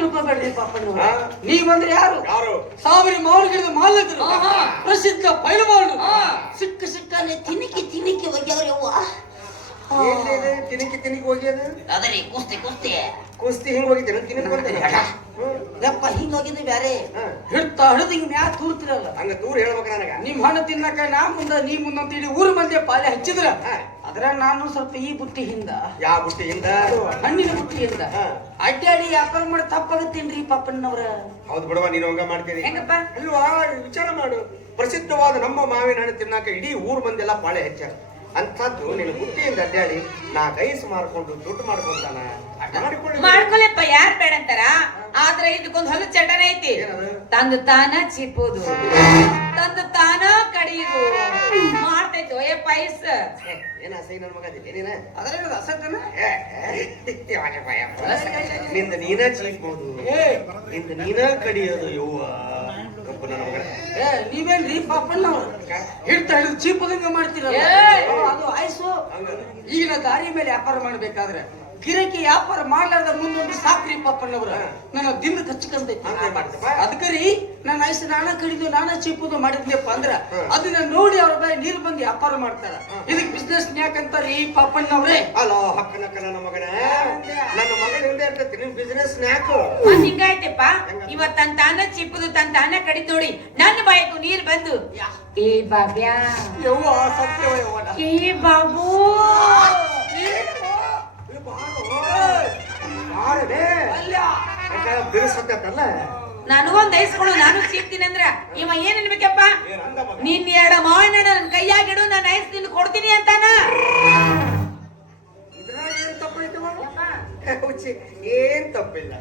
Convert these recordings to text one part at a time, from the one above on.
ತಿಳ್ಕೊಬೇಡ್ರಿ ಪಾಪಣ್ಣ ಹಾ? ನೀವಂದ್ರೆ ಯಾರು? ಯಾರು? ಸಾವಿರ ಮೌಲ್ಯದ ಮಾಲಕರು. ಆಹಾ. ಪ್ರಸಿದ್ಧ ಪೈಲವಾಳು ಹಾ. ಸಿಕ್ಕ ಸಿಕ್ಕನೆ ತಿನಿಕಿ ತಿನಿಕಿ ಹೋಗ್ಯಾವ್ರಿ ಅವ್ವ. ತಿನಿಕಿ ತಿನಿಕಿ ಹೋಗ್ಯದ? ಅದರಿ ಕುಸ್ತಿ ಕುಸ್ತಿ. ಕುಸ್ತಿ ಹಿಂಗ್ ಹೋಗಿದ್ದೇನೆ ತಿನಿಕಿ ಯಪ್ಪ ಹಿಂಗ್ ಹೋಗಿದ್ದೆ ಬ್ಯಾರೆ. ಹಾ. ಹಿಡ್ತಾ ಹಿಡಿದು ಹಿಂಗ್ ತೂರ್ತಿರಲ್ಲ. ಹಂಗ ದೂರ ಹೇಳ್ಬೇಕ ನನಗ. ನಿಮ್ ಹಣ್ಣು ತಿನ್ನಕ ನಾ ಮುಂದ ನೀ ಮುಂದ ಅಂತ ಇಡೀ ಊರ್ ಮಂದಿ ಪಾಲೆ ಹಚ್ಚಿದ್ರ. ಹಾ. ಅದ್ರ ನಾನು ಸ್ವಲ್ಪ ಈ ಬುತ್ತಿ ಹಿಂದ ಯಾವ ಬುಟ್ಟಿಯಿಂದ ಹಣ್ಣಿನ ಬುಟ್ಟಿಯಿಂದ. ಅಡ್ಡಾಡಿ ವ್ಯಾಪಾರ ಮಾಡಿ ತಪ್ಪಾಗತ್ತೇನ್ರಿ ಪಾಪಣ್ಣವ್ರ? ಹೌದು ಬಿಡವ ನೀನು ಹಂಗ ಮಾಡ್ತೀನಿ ಹೆಂಗಪ್ಪ? ಅಲ್ವಾ ವಿಚಾರ ಮಾಡು. ಪ್ರಸಿದ್ಧವಾದ ನಮ್ಮ ಮಾವಿನ ಹಣ್ಣು ತಿನ್ನಾಕ ಇಡೀ ಊರ್ ಮಂದೆಲ್ಲ ಬಾಳೆ ಪಾಳೆ ಹೆಚ್ಚಾರ ಅಂಥದ್ದು ನಿನ್ನ ಬುಟ್ಟಿಯಿಂದ ಅಡ್ಡಾಡಿ ನಾ ಕೈಸ್ ಮಾರ್ಕೊಂಡು ದುಡ್ಡು ಮಾಡ್ಕೊಂತಾನ. ಅಡ್ಡ ಯಾರು ಮಾಡ್ಕೊಳಪ್ಪ ಯಾರ್ ಬೇಡ ಅಂತಾರ ಆದ್ರೆ ಇದಕ್ಕೊಂದು ಹೊಲ ಚಟನ ಐತಿ? ತಂದು ತಾನ ಚಿಪ್ಪುದು ಏ, ಏನ ಸೈ ನನ್ನ ಮಗ ನೀನ ಬಾಯಪ್ಪ. ನಿಂದ ನೀನ ಚೀಕ್ಬೋದು ನಿಂದ ನೀನ ಕಡಿಯೋದು ಯವ್ವ. ನೀವೇನ್ ರೀ ಪಾಪಣ್ಣ ಹಿಡ್ತಾ ಹಿಡಿದು ಚೀಪದಂಗ ಮಾಡ್ತೀರಲ್ಲ? ಏಯ್! ಅದು ಆಯ್ಸು ಈಗಿನ ದಾರಿ ಮೇಲೆ ವ್ಯಾಪಾರ ಮಾಡ್ಬೇಕಾದ್ರೆ ಗಿರಕಿ ವ್ಯಾಪಾರ ಮಾಡ್ಲಾರ್ದ ಮುಂದೊಂದು ಸಾಕ್ರಿ ಪಾಪಣ್ಣವ್ರ. ನನ್ನ ದಿನ ಕಚ್ಕಂತೈತಿ ಹಂಗೆ ಮಾಡ್ತಪ್ಪ. ಅದಕ್ಕೆ ರೀ ನನ್ನ ಐಸ್ ನಾನ ಕಡಿದು ನಾನ ಚೀಪುದು ಮಾಡಿದ್ನಪ್ಪ ಅಂದ್ರ ಅದನ್ನ ನೋಡಿ ಅವ್ರ ಬಾಯಿ ನೀರು ಬಂದು ವ್ಯಾಪಾರ ಮಾಡ್ತಾರ. ಇದಕ್ ಬಿಸ್ನೆಸ್ ಯಾಕಂತಾರ ಈ ಪಾಪಣ್ಣವ್ರೇ? ಅಲೋ ಹಕ್ಕನಕ್ಕ ನನ್ನ ಮಗನ. ನನ್ನ ಮಗನ ಹಿಂದೆ ಇರ್ತೈತಿ ನಿನ್ ಬಿಸ್ನೆಸ್ ಮತ್ ಹಿಂಗಾಯ್ತಪ್ಪ. ಇವತ್ ತನ್ ತಾನ ಚಿಪ್ಪುದು ತನ್ ತಾನ ಕಡಿದ್ ನೋಡಿ. ನನ್ನ ಬಾಯಿಗೂ ನೀರ್ ಬಂದು. ಏ ಬಾಬ್ಯಾ. ಯವ್ವ ಸತ್ಯವ ಯವ್ವ ಏ ಬಾಬು. ಬಿರುಸತ್ತಲ್ಲ ನನಗೊಂದ್ ಐಸ್ಗಳು ನಾನು ಸಿಗ್ತೀನಿ ಅಂದ್ರ. ಇವ ಏನ್ ಅನ್ಬೇಕಪ್ಪ? ನಿನ್ ಎರಡ ಮಾವಿನ ನನ್ನ ಕೈಯಾಗಿಡು ನಾನು ಐಸ್ ನಿನ್ ಕೊಡ್ತೀನಿ ಅಂತಾನ. ಏನ್ ತಪ್ಪೈತವ ಹುಚ್ಚಿ, ಏನ್ ತಪ್ಪಿಲ್ಲ.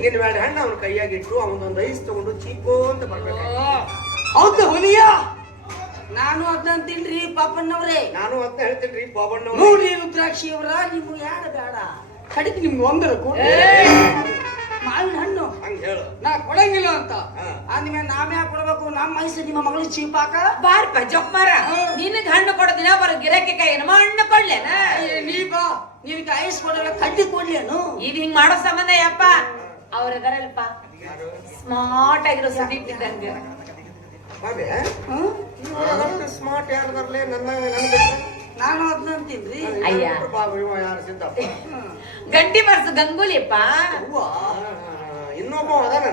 ನಿನ್ ಬೇಡ ಹಣ್ಣ ಅವ್ನ ಕೈಯಾಗಿಟ್ಟು ಅವನೊಂದು ಐಸ್ ತಗೊಂಡು ಚೀಪೋ ಅಂತ ಬರ್ಬೇಕು ಹೌದು ಹುಲಿಯ? ನಾನು ಅದನ್ನ ಅಂತೀನ್ರಿ ಪಾಪಣ್ಣವ್ರೇ. ನಾನು ಅಂತ ಹೇಳ್ತೀನಿ ಪಾಪಣ್ಣವ್ರು. ನೋಡಿ ರುದ್ರಾಕ್ಷಿ ಅವರ ನೀವು ಯಾರ ಬೇಡ? ಕಡಿತ ನಿಮ್ಗೆ ಒಂದರ ಕೊಡ್ರಿ ಮಾವಿನ ಹಣ್ಣು. ಹಂಗ ಹೇಳು. ನಾ ಕೊಡಂಗಿಲ್ಲ ಅಂತ. ನಿಮಗೆ ಅಂದ್ಮೇಲೆ ನಾವ್ ಯಾಕೆ ಕೊಡ್ಬೇಕು? ನಮ್ಮ ಮೈಸೂರು ನಿಮ್ಮ ಮಗಳು ಚೀಪಾಕ ಬಾರ್ಪ ಜೊಕ್ಮಾರ. ನಿನಗ್ ಹಣ್ಣು ಕೊಡೋ ದಿನ ಬರೋ ಗಿರಕ್ಕೆ ಕೈ ನಮ್ಮ ಹಣ್ಣು ಕೊಡ್ಲೇನ? ನೀ ಬಾ. ನಿನಗೆ ಐಸ್ ಕೊಡಲ್ಲ ಕಡ್ಡಿ ಕೊಡ್ಲೇನು? ಇದು ಹಿಂಗ್ ಮಾಡೋ ಸಂಬಂಧ ಯಪ್ಪ. ಅವ್ರ ಇದಾರಲ್ಪ ಸ್ಮಾರ್ಟ್ ಆಗಿರೋ ಸುದೀಪ್ ಇದ್ದಂಗೆ? ಸ್ಮಾರ್ಟ್ ಯಾರು ಬರ್ಲಿ? ನನ್ನ? ನಾನು ಅದನ್ನ ಅಯ್ಯ. ಗಂಟಿ ಬರ್ಸು ಗಂಗೂಲಿಯಪ್ಪ. ಅವ್ವ. ಇನ್ನೊಬ್ಬ ಅದಾನ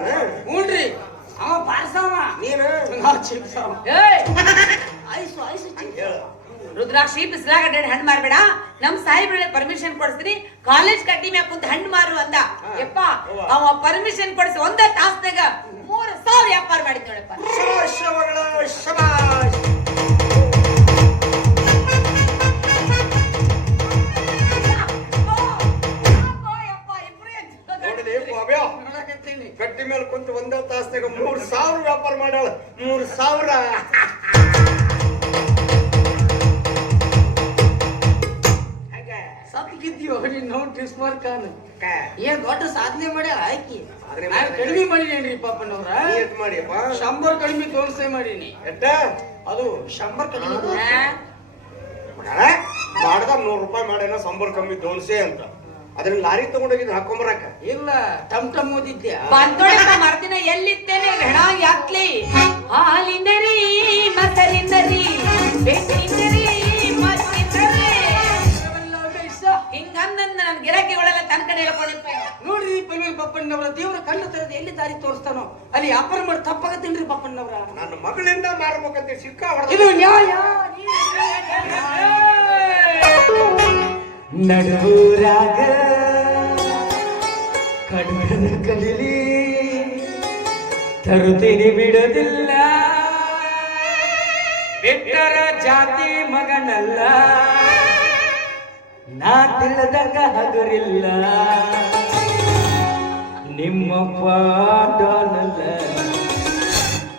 ಹ್ಞೂನ್ರಿ ಅವ ನೀನು? ಚಿಪ್ಸವ. ಐಸು ಐಸು ಹೇಳು. ರುದ್ರಾಕ್ಷಿ ಬಿಸ್ಲಾಗ ಅಡ್ಡಾಡಿ ಹಣ್ಣು ಮಾರ್ಬೇಡ. ನಮ್ ಸಾಹೇಬ್ರೆ ಪರ್ಮಿಷನ್ ಕೊಡಿಸ್ತೀನಿ. ಕಾಲೇಜ್ ಕಡ್ಡಿ ಮ್ಯಾಪ್ ಕುಂತ ಹಣ್ಣು ಮಾರು ಅಂದ. ಯಪ್ಪ ಅವ ಪರ್ಮಿಷನ್ ಕೊಡಿಸಿ ಒಂದೇ ತಾಸ್ನಾಗ ಮೂರು ಸಾವಿರ ವ್ಯಾಪಾರ ಮಾಡಿದ್ ನೋಡಪ್ಪ. ಮೇಲೆ ಕುಂತು ಒಂದೇ ತಾಸ್ನಾಗ ಮೂರ್ ಸಾವಿರ ವ್ಯಾಪಾರ ಮಾಡ್ಯಾಳ. ಮೂರ್ ಸಾವಿರ. ಸತ್ಗಿದ್ದೀವ ನೀನ್ ನೋಡಿ ಡಿಸ್ಮಾರ್ ಖಾನ್ ಕ. ಏನ್ ದೊಡ್ಡ ಸಾಧನೆ ಮಾಡ್ಯಾಳ ಆಕಿ? ನಾನು. ಕಡಿಮೆ ಮಾಡಿಯಪ್ಪ? ಶಂಬರ್ ಕಡಿಮೆ ತೋರಿಸೇ ಮಾಡೀನಿ ಎಟ್ಟ? ಅದು ಶಂಬರ್ ಕಡಿಮೆ? ಮಾಡ್ದ ನೂರು ರೂಪಾಯಿ ಮಾಡ್ಯಾನ ಸಂಬರ್ ಕಮ್ಮಿ ದೋನ್ಸೆ ಅಂತ. ಅದನ್ನ ಲಾರಿ ತಗೊಂಡೋಗಿದ್ ಹಾಕೊಂಬರಕ. ಇಲ್ಲ ಟಮ್ ಟಮ್ ಓದಿದ್ದೆ ಬಂದೊಳಗ ಮರ್ದಿನ ಎಲ್ಲಿತ್ತೇನೆ ಹೆಣ ಯಾತ್ಲಿ. ಹಾಲಿಂದರಿ ಮಸಲಿಂದರಿ ಬೆಟ್ಟಿಂದರಿ ಮತ್ತಿಂದರಿ ಹಿಂಗಂದ ನಮ್ ಗಿರಾಕಿಗಳೆಲ್ಲ ತನ್ನ ಕಡೆ ಹೇಳ್ಕೊಂಡಿಪ್ಪ ನೋಡ್ರಿ ಪಲ್ವೇಲ್ ಪಪ್ಪಣ್ಣವ್ರ ದೇವ್ರ ಕಣ್ಣು ತರದ ಎಲ್ಲಿ ದಾರಿ ತೋರಿಸ್ತಾನೋ ಅಲ್ಲಿ ವ್ಯಾಪಾರ ಮಾಡಿ ತಪ್ಪಾಗತ್ತೇನ್ರಿ ಪಪ್ಪಣ್ಣವ್ರ. ನನ್ನ ಮಗಳಿಂದ ಮಾರ್ಬೇಕಂತ ಸಿಕ್ಕ ಇದು ನ್ಯಾಯ. ನಡುರಾಗ ಕಣ್ಣನ ಕಲಿಲಿ ತರುತ್ತೀನಿ ಬಿಡೋದಿಲ್ಲ. ಬಿಟ್ಟರ ಜಾತಿ ಮಗನಲ್ಲ. ನಾ ತಿಲ್ಲದಂಗ ಹಗುರಿಲ್ಲ. ನಿಮ್ಮಪ್ಪ ಡಾಲಲ್ಲ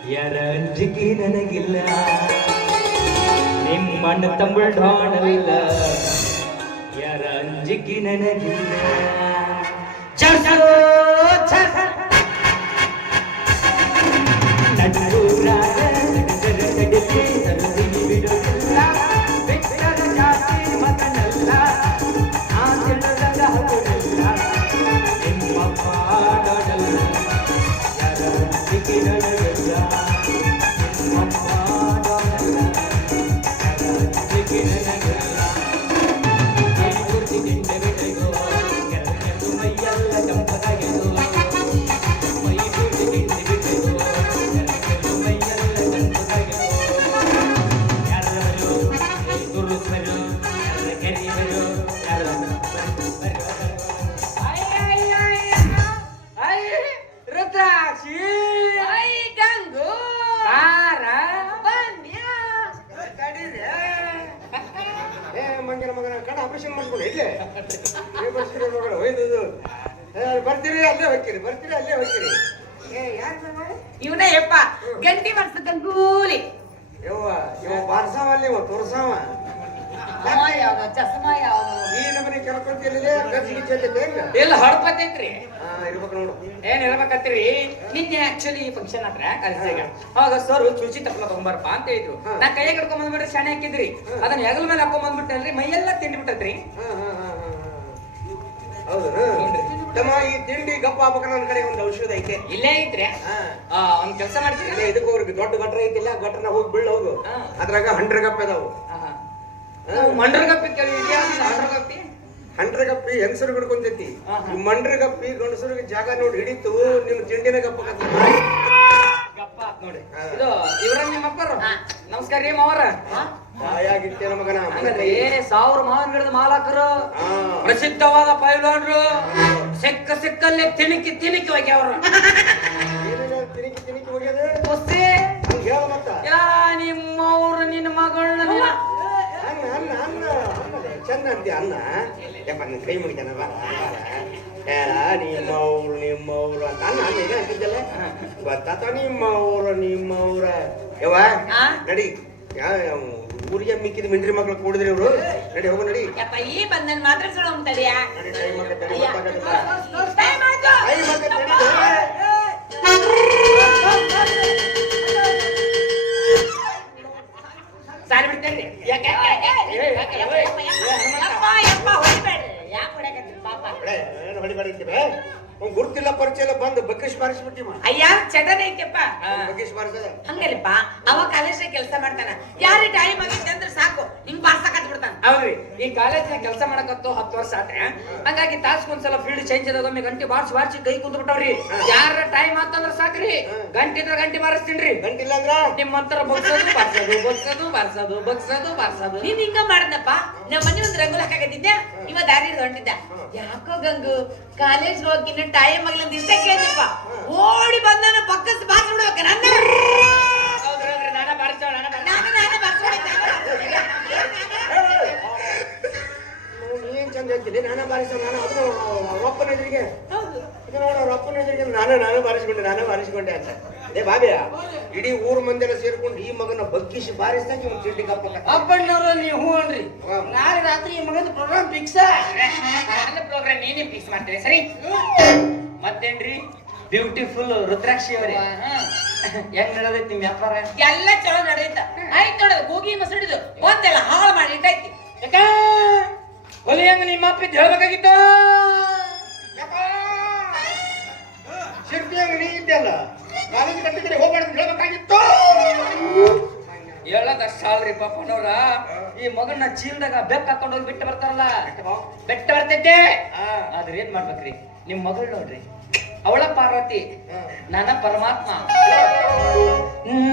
ಯಾರ ಅಂಜಿಕೆ ನನಗಿಲ್ಲ. ನಿಮ್ಮಣ್ಣ ತಂಬಳ್ ಡಾಣಲ್ಲ ಯಾರ ಅಂಜಿಕೆ ನನಗಿಲ್ಲ. ಚರ್ಚೋ ಚರ್ಚ ನಗರ ಇದೆ. ಮಗಳು ಒಯ್ದು ಬರ್ತೀರಿ ಅಲ್ಲೇ ಹೋಗ್ತೀರಿ ಬರ್ತೀರಿ ಅಲ್ಲೇ ಹೋಗ್ತೀರಿ. ಇವನೇ ಯಪ್ಪ ಗಂಟಿ ಮಾಡ್ಸದ ಗೂಲಿ ಯವ್ವ ಇವ ಬಾರ್ಸಾವ ಅಲ್ಲಿ ಇವ ತೋರ್ಸಾವ? ಚಸ್ಮ ಯಾವ ಎಲ್ಲ ಹೊಡ್ಪತ್ತೈತ್ರಿ ಹಾ ಇರ್ಬೇಕು ನೋಡು. ಏನ್ ಹೇಳ್ಬೇಕತ್ತೀರಿ ನಿನ್ನೆ ಆಕ್ಚುಲಿ ಫಂಕ್ಷನ್ ಹತ್ರ ಕಾಲೇಜಾಗ ಅವಾಗ ಸರ್ ಚುಚಿ ತಪ್ಪಲ ತಗೊಂಬಾರಪ್ಪ ಅಂತ ಹೇಳಿದ್ರು. ನಾ ಕೈಯಾಗ ಹಿಡ್ಕೊಂಡ್ ಬಂದ್ಬಿಟ್ರೆ ಶಾಣೆ ಹಾಕಿದ್ರಿ. ಅದನ್ನ ಹೆಗಲ ಮೇಲೆ ಹಾಕೊಂಡ್ ಬಂದ್ಬಿಟ್ಟಲ್ರಿ ಮೈಯೆಲ್ಲ ತಿಂಡಿ ಬಿಟ್ಟತ್ರಿ ಹಾ ಹಾ ಹಾ ಹಾ. ಹೌದು ತಮ್ಮ ಈ ತಿಂಡಿ ಗಪ್ಪ ಆಗ್ಬೇಕು ನನ್ನ ಕಡೆ ಒಂದು ಔಷಧ ಐತೆ. ಇಲ್ಲೇ ಐತ್ರಿ ಆ, ಒಂದ್ ಕೆಲಸ ಮಾಡ್ತೀನಿ ಇಲ್ಲೇ ಇದಕ್ಕೆ ಹೋಗ್ರಿ ದೊಡ್ಡ ಗಟ್ರ ಐತಿಲ್ಲ ಗಟ್ರನ ಹೋಗಿ ಬೀಳ್ ಹೋಗು. ಅದ್ರಾಗ ಹಂಡ್ರೆ ಗಪ್ಪ ಇದಾವು. ಮಂಡ್ರಗಪ್ಪಿ ಕೇಳಿದ್ರಿ ಮಂಡ್ರಗಪ್ಪಿ ಹಂಡ್ರೆ ಗಪ್ಪಿ ಹೆಂಗಸರು ಹಿಡ್ಕೊಂತೈತಿ? ಮಂಡ್ರಗಪ್ಪಿ ಗಂಡಸರಿಗೆ ಜಾಗ ನೋಡಿ ಹಿಡಿತು ನಿಮ್ ತಿಂಡಿನ ಗಪ್ಪ ಗಪ್ಪ ಆತ್ ನೋಡಿ. ಇದು ಇವ್ರ ನಿಮ್ಮ ಅಪ್ಪರು? ನಮಸ್ಕಾರ ರೀ ಮಾವರ. ಬಾಯಾಗಿಟ್ಟೆ ಮಗನ? ಏನೇ ಸಾವಿರ ಮಾವಿನ ಗಿಡದ ಮಾಲಕರು ಪ್ರಸಿದ್ಧವಾದ ಪೈಲಾನ್ರು ಸಿಕ್ಕ ಸಿಕ್ಕಲ್ಲಿ ತಿಣಿಕಿ ತಿನಿಕಿ ಹೋಗ್ಯಾವ್ರು. ಅವರು ತಿರುಗಿ ತಿರುಗಿ ಹೋಗ್ಯದ? ಯಾ ನಿಮ್ಮವ್ರು ನಿನ್ನ ಮಗಳನ್ನ ನಿನ್ನ ಅನ್ನ ಅನ್ನ ಚಂದ ಅಂತೀಯ ಅನ್ನ ಯಪ್ಪ ನಿನ್ ಕೈ ಮುಗಿತಾನ ಬಾರ ಹೇಳ ನಿಮ್ಮವ್ರು ನಿಮ್ಮವ್ರು ಅಂತ ಅನ್ನ ಅನ್ನ ಈಗ ಅಂತಿದ್ದಲ್ಲ ಗೊತ್ತಾತ ನಿಮ್ಮವ್ರು ನಿಮ್ಮವ್ರ ಯವ್ವ ಆ? ನಡಿ ಯಾ ಯಾವ ಊರಿಗೆ ಮಿಕ್ಕಿದ ಮಿಂಡ್ರಿ ಮಕ್ಳು ಕೂಡಿದ್ರಿ ಇವ್ರು ನಡಿ ಹೋಗು ನಡಿ ಯಪ್ಪ ಈ ಬಂದನ್ ಮಾತ್ರ ಸುಳ ಉಂಟಡಿಯ ಗುರ್ತಿಲ್ಲ ಪರಿಚಯ ಇಲ್ಲ ಬಂದು ಬಗ್ಗಿಸ್ ಬಾರಿಸ್ಬಿಟ್ಟಿ ಮಾ ಅಯ್ಯ ಚಟನ್ ಐತೆಪ್ಪ ಬಗ್ಗಿಸ್ ಬಾರಿಸದ ಹಂಗಲ್ಲಪ್ಪ ಅವ ಕಾಲೇಜ್ ಕೆಲಸ ಮಾಡ್ತಾನ. ಯಾರ ಟೈಮ್ ಆಗೈತೆ ಅಂದ್ರೆ ಸಾಕು ಹಿಂಗ್ ಬಾರ್ಸಕತ್ ಬಿಡ್ತಾನ. ಹೌದ್ರಿ ಈ ಕಾಲೇಜ್ ಕೆಲಸ ಮಾಡಕತ್ತು ಹತ್ತು ವರ್ಷ ಆದ್ರೆ ಹಂಗಾಗಿ ತಾಸ್ಗೊಂದ್ಸಲ ಫೀಲ್ಡ್ ಚೇಂಜ್ ಆದಾಗ ಗಂಟೆ ಬಾರ್ಸ್ ಬಾರ್ಸಿ ಕೈ ಕುಂತ್ ಬಿಟ್ಟವ್ರಿ. ಯಾರ ಟೈಮ್ ಆತಂದ್ರ ಸಾಕ್ರಿ. ಗಂಟೆ ಇದ್ರ ಗಂಟೆ ಮಾರಿಸ್ತೀನ್ರಿ. ಗಂಟೆ ಇಲ್ಲ ಅಂದ್ರ? ನಿಮ್ಮಂತರ ಬಗ್ಸೋದು ಬಾರ್ಸೋದು ಬಗ್ಸೋದು ಬಾರ್ಸೋದು ಬಗ್ಸೋದು ಬಾರ್ಸೋದು. ನೀನ್ ಹಿಂಗ ಮಾಡದಪ್ಪ ನಮ್ಮ ಮನೆ ಒಂದು ರಂಗೋಲಿ ಹಾಕಾಕತ್ತಿದ್ದೆ ಇವ ದಾರಿ ಹೊಂಟಿದ್ದ ಯಾಕೋ ಗಂಗು ಕಾಲೇಜ್ ಹೋಗಿ ಟೈಮ್ ಆಗ್ಲಂತ ಇಷ್ಟ ಕೇಳಿದಪ್ಪ ಓಡಿ ಬಂದನ ಪಕ್ಕದ ಬಾಸ್ ಬಿಡ್ಬೇಕು ನನ್ನ ಹೌದ್ರಿ ಹೌದ್ರಿ ನಾನ ಬಾರಿಸ್ತಾವ ನಾನು ನಾನೇ ಬಾರ್ಸ್ಬಿಡ್ತೀನಿ. ನೀನ್ ಚಂದ ಹೇಳ್ತೀನಿ? ನಾನೇ ಬಾರಿಸ ನಾನು ಅದನ್ನ ರೊಪ್ಪನ ಎದುರಿಗೆ ಹೌದು. ಇದು ನೋಡ ರೊಪ್ಪನ ಎದುರಿಗೆ ನಾನೇ ನಾನೇ ಬಾರಿಸ್ಕೊಂಡೆ ನಾನು ಬಾರಿಸ್ಕೊಂಡೆ ಅಂತ. ಏ ಬಾಬಿಯ ಇಡೀ ಊರ್ ಮಂದಿರ ಸೇರ್ಕೊಂಡು ಈ ಮಗನ ಬಗ್ಗಿಸಿ ಬಾರಿಸ್ತಾ ಇವ್ನು ತಿಂಡಿ ಕಪ್ಪ ಅಪ್ಪಣ್ಣವ್ರ ನೀವು ರಾತ್ರಿ ಈ ಮಗನ ಪ್ರೋಗ್ರಾಮ್ ಫಿಕ್ಸ್ ನನ್ನ ಪ್ರೋಗ್ರಾಮ್ ನೀನೇ ಫಿಕ್ಸ್ ಮಾಡ್ತೀರಿ? ಸರಿ? ಮತ್ತೇನ್ರಿ? ಬ್ಯೂಟಿಫುಲ್ ರುದ್ರಾಕ್ಷಿ ಅವರೇ. ಹೆಂಗ್ ನಡೆದೈತಿ ನಿಮ್ ವ್ಯಾಪಾರ? ಎಲ್ಲ ಚಲೋ ನಡೆಯುತ್ತ ಆಯ್ತು ನೋಡ ಗೋಗಿ ಮಸಡಿದು ಒಂದೆಲ್ಲ ಹಾಳು ಮಾಡಿ ಇಟ್ಟೈತಿ ಯಾಕ? ಹೊಲಿ ಹೆಂಗ ನಿಮ್ಮ ಅಪ್ಪಿದ್ ಹೇಳ್ಬೇಕಾಗಿತ್ತು? ಶಿರ್ಪಿಯಾಗ ನೀ ಇದ್ದಲ್ಲ ಕಾಲೇಜ್ ಕಟ್ಟಿದ್ರೆ ಹೋಗ್ಬಾರ್ದು ಹೇಳ್ಬೇಕಾಗಿತ್ತು. ಹೇಳದಷ್ಟ ಅಲ್ರಿ ಪಾಪನವ್ರ. ಈ ಮಗನ ಚೀಲದಾಗ ಬೆಕ್ಕ ಹಾಕೊಂಡು ಹೋಗಿ ಬಿಟ್ಟು ಬರ್ತಾರಲ್ಲ. ಬೆಟ್ಟ ಬರ್ತೈತೆ ಆದ್ರೆ ಏನ್ ಮಾಡ್ಬೇಕ್ರಿ? ನಿಮ್ ಮಗಳು ನೋಡ್ರಿ. ಅವಳ ಪಾರ್ವತಿ. ನನ್ನ ಪರಮಾತ್ಮ.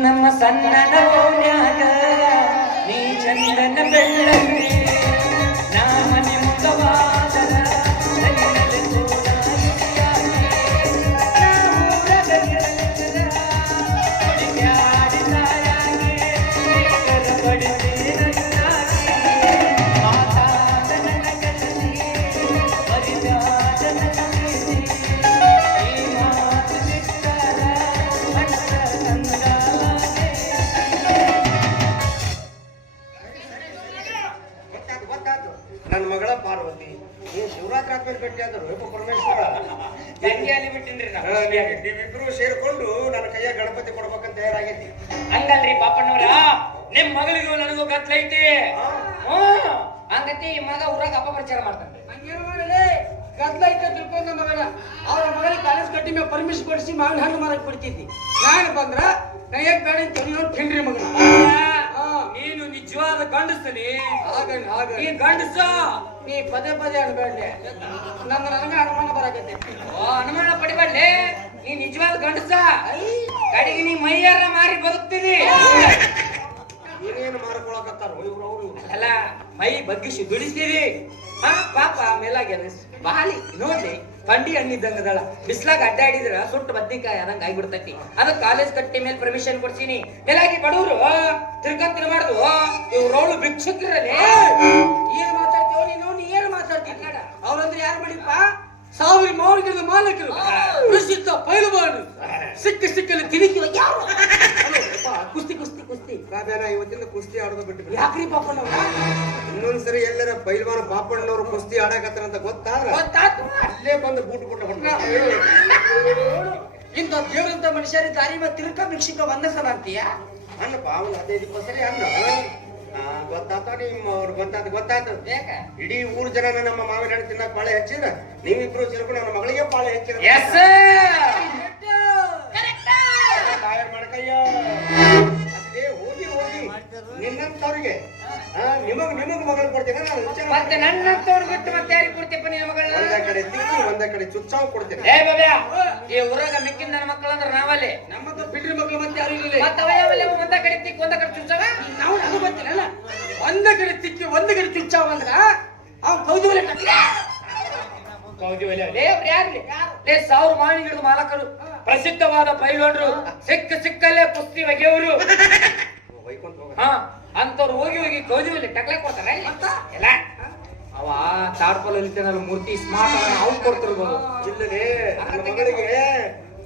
ನಮ್ಮ ಸಣ್ಣನ ನೀ ಚಂದನ ಬೆಳ್ಳಂಗೆ ನಾಮ ಮನೆ ಬಿಟ್ಟಿನ್ರಿ ನಾವು. ನೀವ್- ನೀವಿಬ್ರು ಸೇರ್ಕೊಂಡು ನನ್ನ ಕೈಯಾಗ ಗಣಪತಿ ಕೊಡ್ಬೇಕಂತ ತಯಾರಾಗೈತಿ ಹಂಗಲ್ರಿ ಪಾಪಣ್ಣವ್ರ? ನಿಮ್ ಮಗಳಿಗೂ ನನಗೂ ಗತ್ಲೈತಿ ಹ್ಮ್ ಹಂಗತಿ ಈ ಮಗ ಊರಾಗ ಅಪಪ್ರಚಾರ ಮಾಡ್ತಾನೆ ಗದ್ಲೈತೆ ತಿಳ್ಕೊಂಡ ಮಗನ. ಅವ್ರ ಮಗಳಿಗೆ ಕಾಲೇಜ್ ಕಟ್ಟಿ ಮೇಲೆ ಪರ್ಮಿಷನ್ ಕೊಡಿಸಿ ಮಾವಿನ ಹಣ್ಣು ಮಾರಕ್ ಬಿಡ್ತಿದ್ದಿ ನಾನು ಬಂದ್ರ ಕೈಯಾಗ ಬೇಡ ಅಂತ ತಿನ್ರಿ ತಿಂಡ್ರಿ ಮಗನ ನಿಜವಾದ ಗಂಡಸ್ತೀನಿ ಹಾಗ ಈ ಗಂಡಸ. ನೀ ಪದೇ ಪದೇ ಅನ್ಬೇಡ್ಲೆ. ನನ್ನ ನನಗೆ ಅನುಮಾನ ಬರಾಕತ್ತೆ ಓ ಅನುಮಾನ ಪಡಿಬೇಡ್ಲೆ. ನೀ ನಿಜವಾದ ಗಂಡಸ. ಕಡೆಗೆ ನೀ ಮೈಯಾರ ಮಾರಿ ಬದುಕ್ತೀನಿ ಏನೇನು ಮಾರ್ಕೊಳಕತ್ತಾರ ಇವ್ರು ಅವ್ರು ಇವ್ರು. ಅಲ್ಲ ಮೈ ಬಗ್ಗಿಸಿ ದುಡಿಸ್ತೀರಿ. ಹಾ ಪಾಪ ಮೇಲಾಗ್ಯ ಬಾಲಿ. ನೋಡ್ಲಿ ಪಂಡಿ ಹಣ್ಣಿದ್ದಂಗದಳ ಬಿಸ್ಲಾಗ ಅಡ್ಡಾಡಿದ್ರ ಸುಟ್ಟು ಬದ್ನಿಕಾಯಿ ಆದಂಗ ಆಗಿಬಿಡ್ತೈತಿ. ಅದಕ್ಕೆ ಕಾಲೇಜ್ ಕಟ್ಟಿ ಮೇಲೆ ಪರ್ಮಿಷನ್ ಕೊಡ್ಸೀನಿ. ಮೇಲಾಗಿ ಬಡವರು ಇವ್ರವಳು ಭಿಕ್ಷಕರಲ್ಲಿ ಏನ್ ಮಾತಾಡ್ತೀವೋ ನೀನು? ನೀ ಏನ್ ಮಾತಾಡ್ತೀನಿ ಅವ್ರಂದ್ರೆ ಯಾರು ಮಾಡಿಪ್ಪ ಸಾವಿರ ಮಾವಿನ ಮಾಲಕರು. ಪ್ರಸಿದ್ಧ ಪೈಲವಾನು. ಸಿಕ್ಕ ಸಿಕ್ಕಲ್ಲಿ ತಿರುಗಿ ಯಾವ ಅಲೋ, ಕುಸ್ತಿ ಕುಸ್ತಿ ಕುಸ್ತಿ. ಕಾವ್ಯನ ಇವತ್ತಿಂದ ಕುಸ್ತಿ ಆಡೋದು ಬಿಟ್ಟು ಯಾಕ್ರಿ ಪಾಪಣ್ಣವ್ರ? ಇನ್ನೊಂದ್ಸರಿ ಎಲ್ಲರ ಪೈಲ್ವಾನ ಪಾಪಣ್ಣವ್ರು ಕುಸ್ತಿ ಆಡಕತ್ತಾರ ಅಂತ ಗೊತ್ತಾದ್ರೆ? ಗೊತ್ತಾತು ಅಲ್ಲೇ ಬಂದು ಬೂಟ್ ಕೊಟ್ಟ ಇಂಥ ದೇವರಂತ ಮನುಷ್ಯರಿ ದಾರಿ ಮತ್ತೆ ತಿರುಕ ಭಿಕ್ಷಿಕ ಬಂದಸನ ಅಂತೀಯ? ಅನ್ನ ಪಾವನ ಅದೇ ಸರಿ ಅಣ್ಣ ಆ, ಗೊತ್ತಾತ ನಿಮ್ಮ ಅವ್ರು ಗೊತ್ತಾತ. ಗೊತ್ತಾತ ಇಡೀ ಊರ್ ಜನ ನಮ್ಮ ಮಾವಿನ ಹಣ್ಣು ತಿನ್ನಕ್ ಬಾಳೆ ಹಚ್ಚಿದ್ರ? ನೀವಿಬ್ರು ಸೇರ್ಕೊಂಡು ನನ್ನ ಮಗಳಿಗೆ ಬಾಳೆ ಹಚ್ಚಿರ ಮಾಡ್ಕಯ್ಯ. ಅದೇ ಹೋಗಿ ಹೋಗಿ. ನಿನ್ನಂತವ್ರಿಗೆ ಆ, ನಿಮಗ್ ನಿಮಗ್ ಮಗಳು ಕೊಡ್ತೀನಿ ನಾನು ವಿಚಾರ ಮತ್ತೆ ಬಿಟ್ಟು ಮತ್ತೆ ಯಾರಿಗೆ ಕೊಡ್ತೀಪ್ಪ ನಿನ್ನ ಮಗಳನ್ನ ಒಂದ ಕಡೆ ತಿಕ್ಕಿ ಒಂದ ಕಡೆ ಚುಚ್ಚಾವ್ ಕೊಡ್ತೀನಿ. ಏ ಬಾಬ್ಯಾ ಈ ಊರಾಗ ಮಿಕ್ಕಿನ ನನ್ನ ಮಕ್ಕಳಂದ್ರ ನಾವಲ್ಲಿ. ನಮ್ಮಂತ ಮತ್ತೆ ಯಾರು ಇಲ್ಲ ಮತ್ತ ಯಾವಲ್ಲ ಒಂದ ಕಡೆ ತಿಕ್ ಒಂದ ಕಡೆ ಚುಚ್ಚವ ನಾವು ಅದು ಗೊತ್ತಿಲ್ಲ ಒಂದ ಕಡೆ ತಿಕ್ಕಿ ಒಂದ ಕಡೆ ಚುಚ್ಚಾವ ಅಂದ್ರ ಅವ್ ಕೌದು ಒಲೆ ಕೌದಿ ಅವ್ರು ಯಾರ್ಲಿ ಲೇ ಸಾವಿರ ಮಾವಿನ ಗಿಡದ ಮಾಲಕರು ಪ್ರಸಿದ್ಧವಾದ ಪೈಲೋನ್ರು ಸಿಕ್ಕ ಸಿಕ್ಕಲ್ಲೇ ಕುಸ್ತಿ ಬಗೆಯವರು ಹಾ ಅಂತವ್ರು ಹೋಗಿ ಹೋಗಿ ಕೌದಿ ಒಲೆ ಟಕ್ಲೆ ಕೊಡ್ತಾರೆ. ಎಲ್ಲ ಅವ ತಾಡ್ಪಲ್ ಮೂರ್ತಿ ಸ್ಮಾರ್ಟ್ ಅವ್ನು ಕೊಡ್ತಿರ್ಬೋದು ಮಗಳಿಗೆ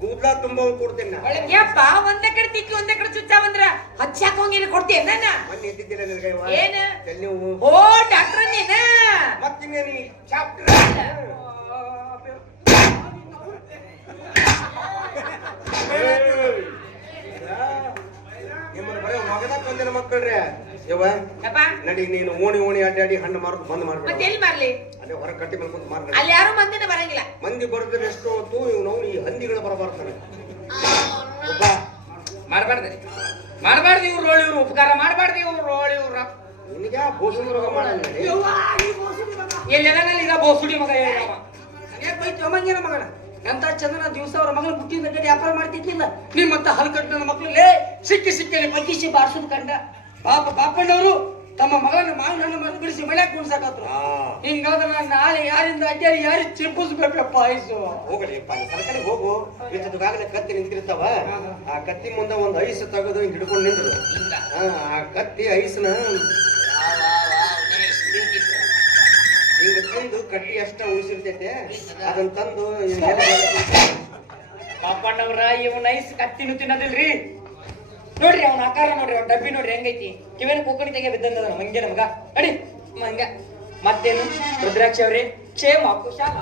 ಕೂದ್ಲ ತುಂಬ ಕೊಡ್ತೀನಿ ಯಪ್ಪ ಒಂದೇ ಕಡೆ ತಿಕ್ಕಿ ಒಂದೇ ಕಡೆ ಚುಚ್ಚ ಬಂದ್ರ ಹಚ್ಚಾಕ ಹೋಗಿ ಕೊಡ್ತೀಯ ನನ್ನ ಮೊನ್ನೆ ಎದ್ದಿದ್ದಿಲ್ಲ ನಿನಗೆ ಇವ? ಏನ? ತಲೆ ಓ ಡಾಕ್ಟರ್ ನೀನ? ಮತ್ತಿನ್ನೇನು ಈ ಚಾಪ್ಟರ್ ನಿಮ್ಮನ್ನ ಬರೀ ಮಗದಾಗ ಬಂದಿನ ಮಕ್ಕಳ್ರಿ. ಯವ್ವ ಯಪ್ಪ. ನಡಿ ನೀನು ಓಣಿ ಓಣಿ ಅಡ್ಡಾಡಿ ಹಣ್ಣು ಮಾರ್ಕ ಬಂದ್ ಮತ್ತೆ ಮಾಡ್ಬೇಡ. ಎಲ್ಲಿ ಮಾರ್ಲಿ? ಅಲ್ಲೇ ಹೊರ ಕಟ್ಟಿ ಮೇಲೆ ಕುಂತ ಮಾರ್ಬೇಡ ಅಲ್ಲಿ ಯಾರು ಮಂದಿನ ಬರಂಗಿಲ್ಲ. ಮಂದಿ ಬರೋದ್ರೆ ಎಷ್ಟು ಹೊತ್ತು ಇವ್ ನಾವು ಈ ಹಂದಿಗಳು ಬರಬಾರ್ತಾನೆ ಒಬ್ಬ ಮಾಡಬಾರ್ದು. ಮಾಡಬಾರ್ದು ಇವ್ರು ರೋಳಿ ಇವ್ರು ಉಪಕಾರ ಮಾಡಬಾರ್ದು ಇವ್ರು ರೋಳಿ ಇವ್ರ. ನಿನಗೆ ಬೋಸು ರೋಗ ಮಾಡಲ್ಲ ಎಲ್ಲೆಲ್ಲ ಈಗ ಬೋಸುಡಿ ಮಗ ಹೇಳವ ಮಂಗಿನ ಮಗನ. ಎಂತ ಚಂದನ ದಿವಸ ಅವ್ರ ಮಗಳು ಹುಟ್ಟಿದ ಕಡೆ ವ್ಯಾಪಾರ ಮಾಡ್ತಿದ್ಲಿಲ್ಲ. ನಿಮ್ಮಂತ ಹಲ್ಕಟ್ಟು ನನ್ನ ಮಕ್ಕಳು ಲೇ ಸಿಕ್ಕಿ ಸಿಕ್ಕಲ್ಲಿ ಬಗ್ಗಿಸಿ ಬಾರಿಸೋದು ಕಂಡ. ಪಾಪ ಪಾಪಣ್ಣವರು ತಮ್ಮ ಮಗಳನ್ನ ಮಾವಿನ ಹಣ್ಣು ಬಿಡಿಸಿ ಮಳೆ ಕುಣ್ಸಾಕತ್ರು ಹಿಂಗಾದ್ರೆ ನಾನು ನಾಳೆ ಯಾರಿಂದ ಅಡ್ಡಾಡಿ ಯಾರು ಚಿಪ್ಪಿಸ್ಬೇಕಪ್ಪ ಐಸು? ಹೋಗಲಿ ಸರ್ಕಾರಿ ಹೋಗು. ಇಷ್ಟದಾಗಲೇ ಕತ್ತಿ ನಿಂತಿರ್ತಾವ ಆ ಕತ್ತಿ ಮುಂದೆ ಒಂದು ಐಸ್ ತಗದು ಹಿಂಗ್ ಹಿಡ್ಕೊಂಡು ನಿಂದ್ರು ಆ, ಆ ಕತ್ತಿ ಐಸ್ನ ಹಿಂಗ ತಂದು ಕಟ್ಟಿ ಅಷ್ಟ ಉಳಿಸಿರ್ತೈತೆ. ಅದನ್ನ ತಂದು ಪಾಪಣ್ಣವ್ರ ಇವನ್ ಐಸ್ ಕತ್ತಿನೂ ತಿನ್ನೋದಿಲ್ರಿ ನೋಡ್ರಿ ಅವ್ನ ಆಕಾರ ನೋಡ್ರಿ ಅವ್ನ ಡಬ್ಬಿ ನೋಡ್ರಿ ಹೆಂಗೈತಿ? ಕಿವೇನ ಕೂಕಣಿ ತೆಗೆ ಬಿದ್ದಂದ ಹಂಗೆ ನಮ್ಗ. ಅಡಿ ಮಂಗ ಮತ್ತೇನು? ರುದ್ರಾಕ್ಷಿ ಅವರೇ ಕ್ಷೇಮ ಹುಷಾರ